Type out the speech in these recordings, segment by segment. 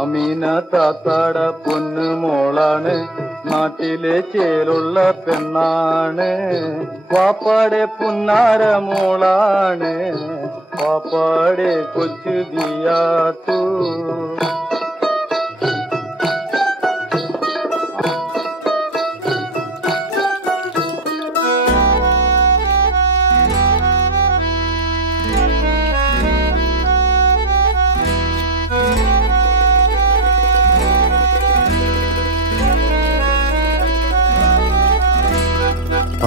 ആമീന താത്താട പൊന്നു മോളാണ്, നാട്ടിലെ ചേലുള്ള പെണ്ണാണ്. വാപ്പാടെ പുന്നാര മോളാണ്, വാപ്പാടെ കൊച്ചു ദിയാത്തു.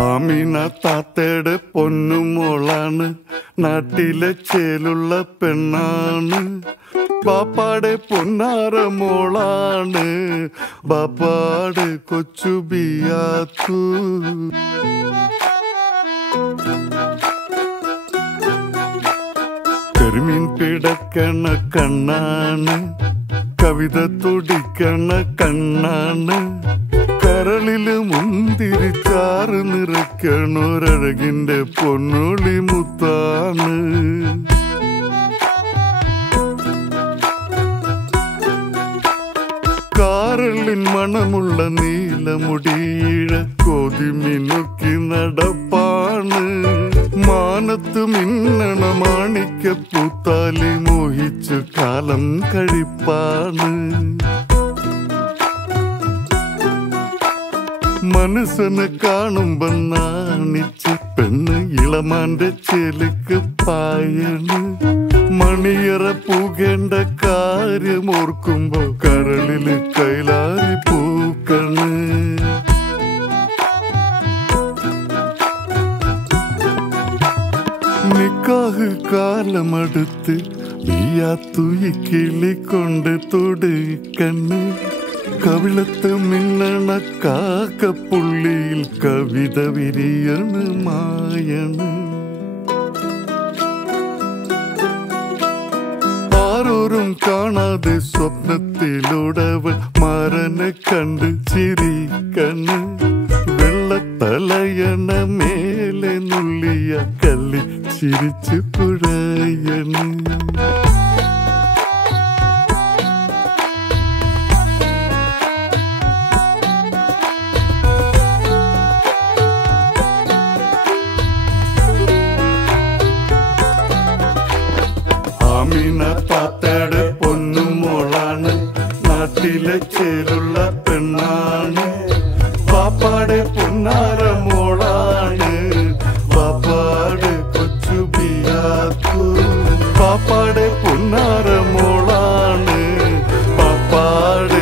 ആമീന താത്തയുടെ പൊന്നുമോളാണ്, നാട്ടിലെ ചേലുള്ള പെണ്ണാണ്. ബാപ്പാടെ പൊന്നാര മോളാണ്, ബാപ്പാടെ കൊച്ചു ബിയാത്തു. കരിമീൻ പിടക്കണ കണ്ണാണ്, കവിത തുടിക്കണ കണ്ണാണ്. കരളില് മുന്തിരിച്ചാറ് നിറയ്ക്കണൊരഴകിന്റെ പൊന്നുളി മുത്താണ്. കാരളിൻ മണമുള്ള നീലമുടിയിഴ കോതിമിനുക്കി നടപ്പാണ്. മാനത്ത് മിന്നണ മാണിക്യപ്പൂത്താലി മോഹിച്ചു കാലം കഴിപ്പാണ്. മനസ്സിനെ കാണുമ്പോ നാണിച്ച് പെണ്ണ് ഇളമാന്റെ ചെലുക്ക് പായണ്. മണിയറ പൂകേണ്ട കാര്യം ഓർക്കുമ്പോ കരളില് കൈലാരി പൂക്കണ്. നിക്കാഹ് കാലമടുത്ത് ബിയാത്തു കിളി കൊണ്ട് തൊടുക്കണ്ണ്. കവിളത്ത് മിന്നണ കാക്കപ്പുള്ളിയിൽ കവിത വിരിയണ് മായണ്. ആരോരും കാണാതെ സ്വപ്നത്തിലൂടവൾ മാരനെ കണ്ട് ചിരിക്കണ്. വെള്ളത്തലയണ മേലെ നുള്ളിയ കല്ലി ചിരിച്ചു പുഴയണ്. ആമീന താത്തയുടെ പൊന്നുമോളാണ്, നാട്ടിലെ ചേലുള്ള പെണ്ണാണ്. പാപ്പാടെ പൊന്നാര മോളാണ്, പാപ്പാടെ കൊച്ചു ബിയാത്തു. പാപ്പാടെ പൊന്നാര മോളാണ്, പാപ്പാടെ